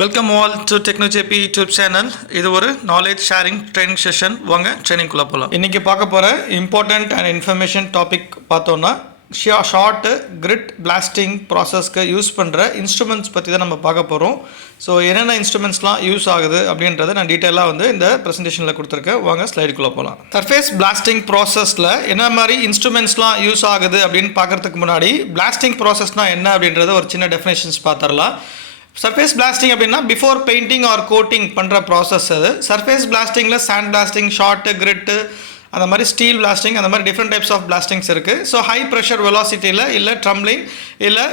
Welcome all to TechnoJP YouTube channel. இது ஒரு knowledge sharing training session. வாங்க ட்ரைனிங்குள்ளே போகலாம். இன்றைக்கி பார்க்க போகிற இம்பார்ட்டண்ட் அண்ட் இன்ஃபர்மேஷன் டாபிக் பார்த்தோன்னா ஷார்ட்டு கிரிட் பிளாஸ்டிங் ப்ராசஸ்க்கு யூஸ் பண்ணுற இன்ஸ்ட்ருமெண்ட்ஸ் பற்றி தான் நம்ம பார்க்க போகிறோம். ஸோ என்னென்ன இன்ஸ்ட்ருமெண்ட்ஸ்லாம் யூஸ் ஆகுது அப்படின்றத நான் டீட்டெயிலாக இந்த ப்ரெசன்டேஷனில் கொடுத்துருக்கேன். வாங்க ஸ்லைடுக்குள்ளே போகலாம். சர்ஃபேஸ் பிளாஸ்டிங் ப்ராசஸில் என்ன மாதிரி இன்ஸ்ட்ருமெண்ட்ஸ்லாம் யூஸ் ஆகுது அப்படின்னு பார்க்குறதுக்கு முன்னாடி பிளாஸ்டிங் ப்ராசஸ்னால் என்ன அப்படின்றத ஒரு சின்ன டெஃபினேஷன்ஸ் பார்த்துடலாம். சர்ஃபேஸ் பிளாஸ்டிங் அப்படின்னா பிஃபோர் பெயிண்டிங் ஆர் கோட்டிங் பண்ணுற ப்ராசஸ் அது. சர்ஃபேஸ் பிளாஸ்டிங்கில் சாண்ட் பிளாஸ்டிங், ஷார்ட்டு, கிரிட்டு, அந்த மாதிரி ஸ்டீல் பிளாஸ்டிங், அந்த மாதிரி டிஃப்ரெண்ட் டைப்ஸ் ஆஃப் பிளாஸ்டிங்ஸ் இருக்குது. ஸோ ஹை ப்ரெஷர் வெலாசிட்டியில் இல்லை ட்ரம்லிங் இல்லை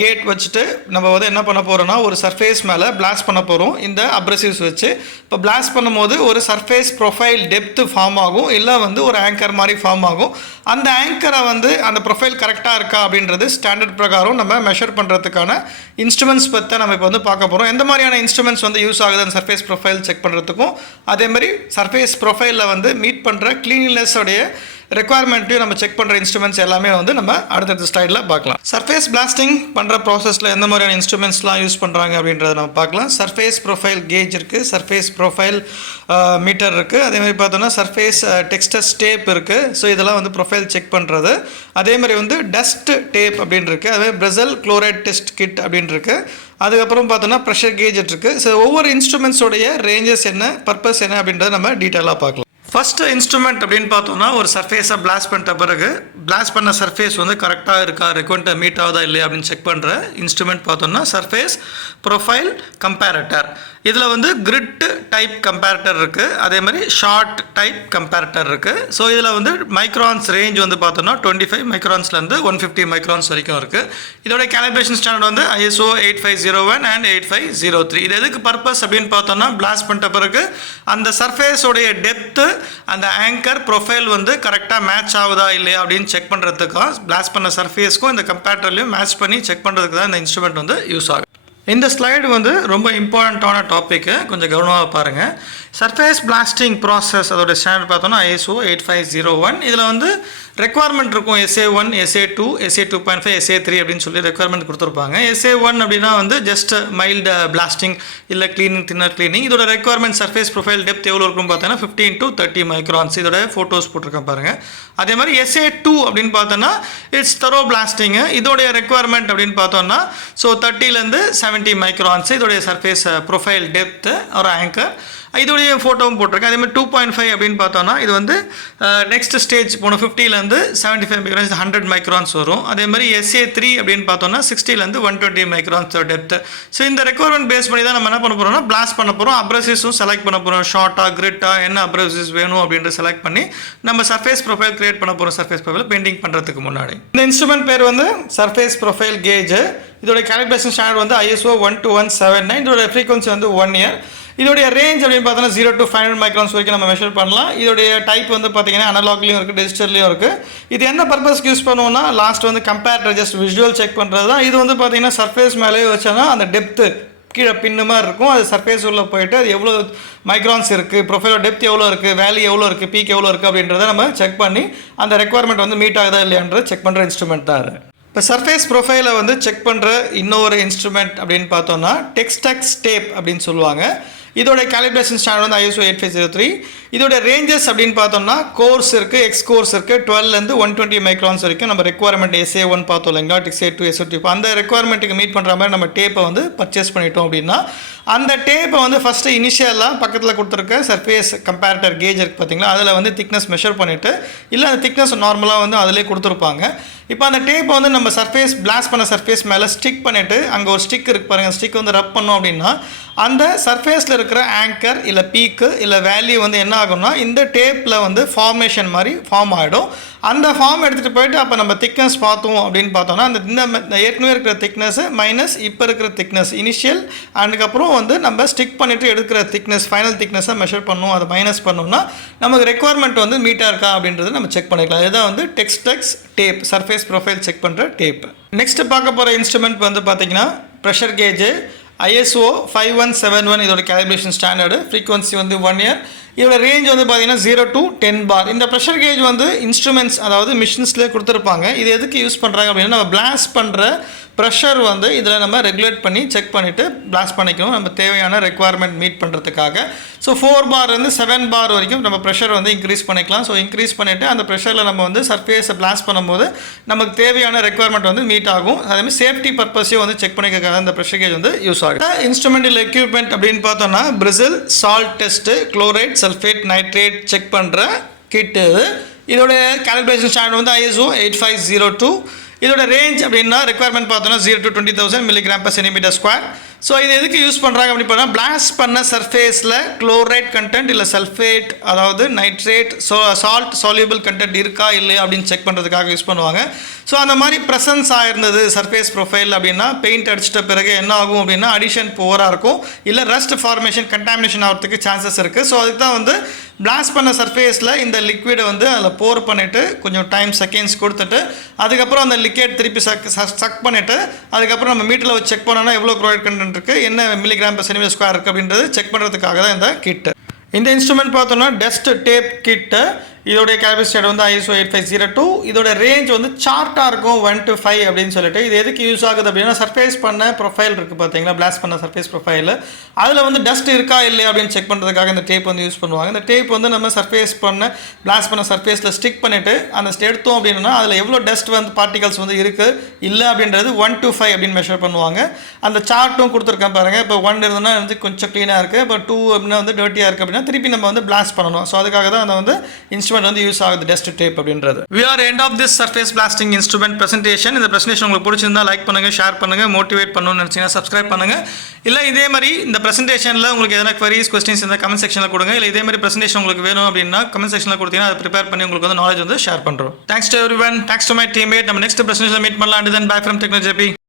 கேட் வச்சுட்டு நம்ம என்ன பண்ண போகிறோம்னா ஒரு சர்ஃபேஸ் மேலே பிளாஸ்ட் பண்ண போகிறோம் இந்த அப்ரெசிவ்ஸ் வச்சு. இப்போ பிளாஸ்ட் பண்ணும்போது ஒரு சர்ஃபேஸ் ப்ரொஃபைல் டெப்த்து ஃபார்ம் ஆகும், இல்லை ஒரு ஆங்கர் மாதிரி ஃபார்ம் ஆகும். அந்த ஆங்கரை அந்த ப்ரொஃபைல் கரெக்டாக இருக்கா அப்படின்றது ஸ்டாண்டர்ட் பிரகாரம் நம்ம மெஷர் பண்ணுறதுக்கான இன்ஸ்ட்ருமெண்ட்ஸ் பற்றி நம்ம இப்போ பார்க்க போகிறோம். எந்த மாதிரியான இன்ஸ்ட்ருமெண்ட்ஸ் யூஸ் ஆகுது அந்த சர்ஃபேஸ் ப்ரொஃபைல் செக் பண்ணுறதுக்கும், அதேமாதிரி சர்ஃபேஸ் ப்ரொஃபைலில் மீட் பண்ணுற கிளீனினஸ் உடைய ரெக்குவயர்மெண்ட்டையும் நம்ம செக் பண்ணுற இன்ஸ்ட்ருமெண்ட்ஸ் எல்லாமே நம்ம அடுத்தடுத்த ஸ்லைடில் பார்க்கலாம். சர்ஃபேஸ் பிளாஸ்டிங் பண்ணுற ப்ராசஸில் எந்த மாதிரியான இன்ஸ்ட்ருமெண்ட்ஸ்லாம் யூஸ் பண்ணுறாங்க அப்படின்றத நம்ம பார்க்கலாம். சர்ஃபேஸ் ப்ரொஃபைல் கேஜ் இருக்குது, சர்ஃபேஸ் ப்ரொஃபைல் மீட்டர் இருக்குது, அதேமாதிரி பார்த்தோன்னா சர்ஃபேஸ் டெக்ஸ்டஸ் டேப் இருக்குது. ஸோ இதெல்லாம் ப்ரொஃபைல் செக் பண்ணுறது. அதேமாதிரி டஸ்ட் டேப் அப்படின்னு இருக்குது, அதே பிரசல் குளோரைட் டெஸ்ட் கிட் அப்படின்னு இருக்குது. அதுக்கப்புறம் பார்த்தோன்னா ப்ரெஷர் கேஜ் இருக்குது. ஸோ ஒவ்வொரு இன்ஸ்ட்ருமெண்ட்ஸோடைய ரேஞ்சஸ் என்ன, பர்பஸ் என்ன அப்படின்றத நம்ம டீட்டெயிலாக பார்க்கலாம். ஃபஸ்ட்டு இன்ஸ்ட்ருமெண்ட் அப்படின்னு பார்த்தோம்னா ஒரு சர்ஃபேஸை பிளாஸ்ட் பண்ணிட்ட பிறகு பிளாஸ்ட் பண்ண சர்ஃபேஸ் கரெக்டாக இருக்கா, ரெக்வயர்மெண்ட்டை மீட் ஆகுதா இல்லையா அப்படின்னு செக் பண்ணுற இன்ஸ்ட்ருமெண்ட் பார்த்தோம்னா சர்ஃபேஸ் ப்ரொஃபைல் கம்பேரட்டர். இதில் கிரிட் டைப் கம்பேரட்டர் இருக்குது, அதே மாதிரி ஷார்ட் டைப் கம்பேரட்டர் இருக்குது. ஸோ இதில் மைக்ரான்ஸ் ரேஞ்ச் பார்த்தோம்னா 25 மைக்ரான்ஸ்லேருந்து 150 மைக்ரான்ஸ் வரைக்கும் இருக்குது. இதோட கேலிப்ரேஷன் ஸ்டாண்டர்ட் ISO 8501 அண்ட் 8503. இது எதுக்கு பர்பஸ் அப்படின்னு பார்த்தோம்னா பிளாஸ்ட் பண்ணிட்ட பிறகு அந்த சர்ஃபேஸோடைய டெப்த்து அந்த ஆங்கர் ப்ரொஃபைல் கரெக்டாக மேட்ச் ஆகுதா இல்லையா அப்படின்னு செக் பண்ணுறதுக்காக பிளாஸ்ட் பண்ண சர்ஃபேஸ்க்கும் இந்த கம்பேரட்டர்லையும் மேட்ச் பண்ணி செக் பண்ணுறதுக்கு தான் இந்த இன்ஸ்ட்ருமெண்ட் யூஸ் ஆகும். இந்த ஸ்லைடு ரொம்ப இம்பார்ட்டண்ட்டான டாப்பிக்கு, கொஞ்சம் கவனமாக பாருங்கள். சர்ஃபேஸ் பிளாஸ்டிங் ப்ராசஸ் அதோட ஸ்டாண்டர்ட் பார்த்தோன்னா ISO 8501. இதில் ரெக்குவயர்மெண்ட் இருக்கும் SA1, SA2, SA 2.5, SA3 அப்படின்னு சொல்லி ரெக்குவயர்மெண்ட் கொடுத்துருப்பாங்க. SA1 அப்படின்னா ஜஸ்ட் மைல்டு பிளாஸ்டிங் இல்லை கிளீனிங், தின்னர் கிளீனிங். இதோட ரெக்குவயர்மெண்ட் சர்ஃபேஸ் ப்ரொஃபைல் டெப்த் எவ்வளோ இருக்குன்னு பார்த்தோன்னா 15 to 30 மைக்ரான்ஸ். இதோட ஃபோட்டோஸ் போட்டிருக்கேன் பாருங்கள். அதே மாதிரி SA2 அப்படின்னு பார்த்தோன்னா இட்ஸ் தரோ பிளாஸ்டிங்கு. இதோடைய ரெக்குவயர்மெண்ட் அப்படின்னு பார்த்தோன்னா ஸோ 30லேருந்து 70 மைக்ரான்ஸ் இதோடைய சர்ஃபேஸ் ப்ரொஃபைல் டெப்த்து ஒரு ஆங்கர். இதோடைய ஃபோட்டோவும் போட்டிருக்கேன். அதேமாதிரி 2.5 அப்படின்னு பார்த்தோன்னா இது நெக்ஸ்ட் ஸ்டேஜ் போனோம் 50லேருந்து 75 மைக்ரான்ஸ் 100 மைக்ரான்ஸ் வரும். அதேமாதிரி SA3 அப்படின்னு பார்த்தோன்னா 60லேருந்து 120 மைக்ரான்ஸ் டெப்த்து. ஸோ இந்த ரெக்குவயர்மெண்ட் பேஸ் பண்ணி தான் நம்ம என்ன பண்ண போகிறோம்னா பிளாஸ்ட் பண்ண போகிறோம். அப்ரெசிவ்ஸும் செலக்ட் பண்ண போகிறோம். ஷார்ட்டாக, கிரிட்டாக, என்ன அப்ரெசிவ்ஸ் வேணும் அப்படின்ட்டு செலக்ட் பண்ணி நம்ம சர்ஃபேஸ் ப்ரொஃபைல் கிரியேட் பண்ண போகிறோம். சர்ஃபேஸ் ப்ரொஃபைல் பெயிண்டிங் பண்ணுறதுக்கு முன்னாடி இந்த இன்ஸ்ட்ருமெண்ட் பேர் சர்ஃபேஸ் ப்ரொஃபைல் கேஜ். இதோட கேலிப்ரேஷன் ஸ்டாண்டர்ட் ISO 12179. இதோட ஃப்ரீக்வன்சி 1 year. இதோடைய ரேஞ்ச் அப்படின்னு பார்த்தோன்னா 0 to 500 மைக்ரான்ஸ் வரைக்கும் நம்ம மெஷர் பண்ணலாம். இதோடைய டைப் பார்த்தீங்கன்னா அனலாக்லையும் இருக்குது, டிஜிட்டல்லையும் இருக்குது. இது என்ன பர்பஸ்க்கு யூஸ் பண்ணுவோம்னா last comparator just visual check பண்ணுறது தான். இது பார்த்தீங்கன்னா சர்ஃபேஸ் மேலே வச்சோன்னா அந்த டெப்த்து கீழே பின்னு மாதிரி இருக்கும். அது சர்ஃபேஸ் உள்ள போயிட்டு அது எவ்வளோ மைக்ரான்ஸ் இருக்குது, ப்ரொஃபைலோட டெப்த் எவ்வளோ இருக்குது, வேல்யூ எவ்வளோ இருக்குது, பீக் எவ்வளோ இருக்குது அப்படின்றத நம்ம செக் பண்ணி அந்த ரெக்குவயர்மெண்ட் மீட் ஆகுதா இல்லையான்றதை செக் பண்ணுற இன்ஸ்ட்ருமெண்ட் தான் அது. இப்போ சர்ஃபேஸ் ப்ரொஃபைலை செக் பண்ணுற இன்னொரு இன்ஸ்ட்ருமெண்ட் அப்படின்னு பார்த்தோன்னா டெக்ஸ்டெக்ஸ் டேப் அப்படின்னு சொல்லுவாங்க. இதோட கேலிப்ரேஷன் ஸ்டாண்டர்ட் ISO 8503. இதோட ரேஞ்சஸ் அப்படின்னு பார்த்தோம்னா கோர்ஸ் இருக்குது, எக்ஸ் கோர்ஸ் இருக்குது. 12லேருந்து 120 மைக்ரான்ஸ் வரைக்கும் நம்ம ரெக்குவயர்மெண்ட் SA1 பார்த்தோம் இல்லைங்களா, SA2, SA3. இப்போ அந்த ரெக்குவயர்மெண்ட்டுக்கு மீட் பண்ணுற மாதிரி நம்ம டேப்பை பர்ச்சேஸ் பண்ணிட்டோம் அப்படின்னா அந்த டேப்பை ஃபஸ்ட்டு இனிஷியலாக பக்கத்தில் கொடுத்துருக்க சர்ஃபேஸ் கம்பேரட்டர் கேஜ் இருக்குது பார்த்தீங்களா, அதில் திக்னஸ் மெஷர் பண்ணிவிட்டு இல்லை அந்த திக்னஸ் நார்மலாக அதிலே கொடுத்துருப்பாங்க. இப்போ அந்த டேப்பை நம்ம சர்ஃபேஸ் பிளாஸ்ட் பண்ண சர்ஃபேஸ் மேலே ஸ்டிக் பண்ணிவிட்டு அங்கே ஒரு ஸ்டிக் இருக்குது பாருங்கள், ஸ்டிக் ரப் பண்ணோம் அப்படின்னா அந்த சர்ஃபேஸில் இருக்கிற ஆங்கர் இல்லை பீக்கு இல்லை வேல்யூ என்ன ஆகும்னா இந்த டேப்பில் ஃபார்மேஷன் மாதிரி ஃபார்ம் ஆகிடும். அந்த ஃபார்ம் எடுத்துகிட்டு போயிட்டு அப்போ நம்ம திக்னஸ் பார்த்தோம் அப்படின்னு பார்த்தோம்னா அந்த இந்த ஏற்கனவே இருக்கிற திக்னஸ் மைனஸ் இப்போ இருக்கிற திக்னஸ் இனிஷியல் அதுக்கப்புறம் நம்ம ஸ்டிக் பண்ணிவிட்டு எடுக்கிற திக்னஸ் ஃபைனல் திக்னஸை மெஷர் பண்ணுவோம். அதை மைனஸ் பண்ணோம்னா நமக்கு ரெக்குவயர்மெண்ட் மீட்டாக இருக்கா அப்படின்றத நம்ம செக் பண்ணிக்கலாம். இதுதான் டெக்ஸ்டெக்ஸ் டேப், சர்ஃபேஸ் ப்ரொஃபைல் செக் பண்ணுற டேப். நெக்ஸ்ட் பார்க்க போகிற இன்ஸ்ட்ருமெண்ட் பார்த்தீங்கன்னா ப்ரெஷர் கேஜ் ISO 5171. இதோட கேலிப்ரேஷன் ஸ்டாண்டர்டு ஃப்ரீக்வன்சி 1 year. இதோட ரேஞ்ச் பார்த்தீங்கன்னா 0 to 10 bar. இந்த ப்ரெஷர் கேஜ் இன்ஸ்ட்ருமெண்ட்ஸ் அதாவது மிஷின்ஸ்லேயே கொடுத்துருப்பாங்க. இது எதுக்கு யூஸ் பண்ணுறாங்க அப்படின்னா நம்ம பிளாஸ்ட் பண்ணுற ப்ரெஷர் வந்து இதில் நம்ம ரெகுலேட் பண்ணி செக் பண்ணிவிட்டு பிளாஸ்ட் பண்ணிக்கணும் நம்ம தேவையான ரெக்குவயர்மெண்ட் மீட் பண்ணுறதுக்காக. ஸோ 4 பார்லேருந்து 7 பார் வரைக்கும் நம்ம ப்ரெஷர் வந்து இன்க்ரீஸ் பண்ணிக்கலாம். ஸோ இன்க்ரீஸ் பண்ணிவிட்டு அந்த ப்ரெஷரில் நம்ம வந்து சர்ஃபேஸை பிளாஸ்ட் பண்ணும்போது நமக்கு தேவையான ரெக்குவயர்மெண்ட் வந்து மீட் ஆகும். அதேமாதிரி சேஃப்டி பர்பஸையும் வந்து செக் பண்ணிக்கிறதுக்காக அந்த ப்ரெஷர் கேஜ் வந்து யூஸ் ஆகும். இன்ஸ்ட்ருமெண்ட் இல்லை எக்யூப்மெண்ட் அப்படின்னு பார்த்தோம்னா பிரிசில் salt test, chloride, sulphate, nitrate check பண்ணுற கிட்டு. இதோட கேலிப்ரேஷன் ஸ்டாண்டர்ட் வந்து ISO 8502. இதோட ரேஞ்ச் அப்படின்னா ரெக்குவயர்மெண்ட் பார்த்தோன்னா 0 to 20,000 mg/cm². ஸோ இது எதுக்கு யூஸ் பண்ணுறாங்க அப்படின்னு பார்த்தா பிளாஸ்ட் பண்ண சர்ஃபேஸில் குளோரைட் கண்டென்ட் இல்லை சல்ஃபேட் அதாவது நைட்ரேட் சால்ட் சால்யூபிள் கண்டென்ட் இருக்கா இல்லையா அப்படின்னு செக் பண்ணுறதுக்காக யூஸ் பண்ணுவாங்க. ஸோ அந்த மாதிரி ப்ரெசன்ஸ் ஆயிருந்தது சர்ஃபேஸ் ப்ரொஃபைல் அப்படின்னா பெயிண்ட் அடிச்சிட்ட பிறகு என்ன ஆகும் அப்படின்னா அடிஷன் போராக இருக்கும் இல்லை ரஸ்ட் ஃபார்மேஷன் கண்டாமினேஷன் ஆகிறதுக்கு சான்சஸ் இருக்குது. ஸோ அதுக்கு தான் வந்து பிளாஸ்ட் பண்ண சர்ஃபேஸில் இந்த லிக்விடை வந்து அதில் போர் பண்ணிவிட்டு கொஞ்சம் டைம் செகண்ட்ஸ் கொடுத்துட்டு அதுக்கப்புறம் அந்த லிக்விட் திருப்பி சக் பண்ணிவிட்டு அதுக்கப்புறம் நம்ம மீட்டரில் வச்சு செக் பண்ணோன்னா எவ்வளோ குளோரைட் கண்டென்ட் இருக்குது என்ன mg/cm² இருக்குது அப்படின்றது செக் பண்ணுறதுக்காக தான் இந்த கிட்டு. இந்த இன்ஸ்ட்ருமெண்ட் பார்த்தோம்னா டஸ்ட் டேப் கிட்டு. இதோடைய கேலிப்ரேஷன் வந்து ISO 8502. இதோட ரேஞ்ச் வந்து சார்ட்டாக இருக்கும் 1 to 5 அப்படின்னு சொல்லிட்டு. இது எதுக்கு யூஸ் ஆகுது அப்படின்னா சர்ஃபேஸ் பண்ண ப்ரொஃபைல் இருக்குது பார்த்தீங்களா பிளாஸ்ட் பண்ண சர்ஃபேஸ் ப்ரொஃபைல் அதில் வந்து டஸ்ட் இருக்கா இல்லையா அப்படின்னு செக் பண்ணுறதுக்காக இந்த டேப் வந்து யூஸ் பண்ணுவாங்க. இந்த டேப் வந்து நம்ம சர்ஃபேஸ் பண்ண பிளாஸ்ட் பண்ண சர்ஃபேஸில் ஸ்டிக் பண்ணிவிட்டு அந்த எடுத்தோம் அப்படின்னா அதில் எவ்வளோ டஸ்ட் வந்து பார்ட்டிகல்ஸ் வந்து இருக்குது இல்லை அப்படின்றது 1 to 5 அப்படின்னு மெஷர் பண்ணுவாங்க. அந்த சார்ட்டும் கொடுத்துருக்கேன் பாருங்கள். இப்போ 1 இருந்ததுன்னா வந்து கொஞ்சம் க்ளீனாக இருக்குது, இப்போ 2 அப்படின்னா வந்து டர்ட்டியாக இருக்குது அப்படின்னா திருப்பி நம்ம வந்து பிளாஸ்ட் பண்ணணும். ஸோ அதுக்காக தான் அந்த வந்து இன்ஸ்ட்ருமெண்ட் வந்து யூஸ் ஆகுது டஸ்ட் டேப் அப்படின்றது. We are end of this surface blasting instrument presentation. இந்த presentation உங்களுக்கு பிடிச்சிருந்தா லைக் பண்ணுங்க, ஷேர் பண்ணுங்க, மோட்டிவேட் பண்ணணும்னு நினைச்சீங்கன்னா சப்ஸ்கிரைப் பண்ணுங்க. இல்ல இதே மாதிரி இந்த பிரசன்டேஷன்ல உங்களுக்கு எதனா queries questions இந்த கமெண்ட் செக்ஷன்ல கொடுங்க. இல்ல இதே மாதிரி பிரசன்டேஷன் உங்களுக்கு வேணும் அப்படின்னா கமெண்ட் செக்ஷன்ல கொடுத்தீங்கன்னா அதை ப்ரிப்பேர் பண்ணி உங்களுக்கு வந்து நாலேஜ் வந்து ஷேர் பண்றோம். Thanks to everyone. Thanks to my teammate. நம்ம நெக்ஸ்ட் பிரசன்டேஷன்ல மீட் பண்ணலாம். Until then, bye from Techno JP.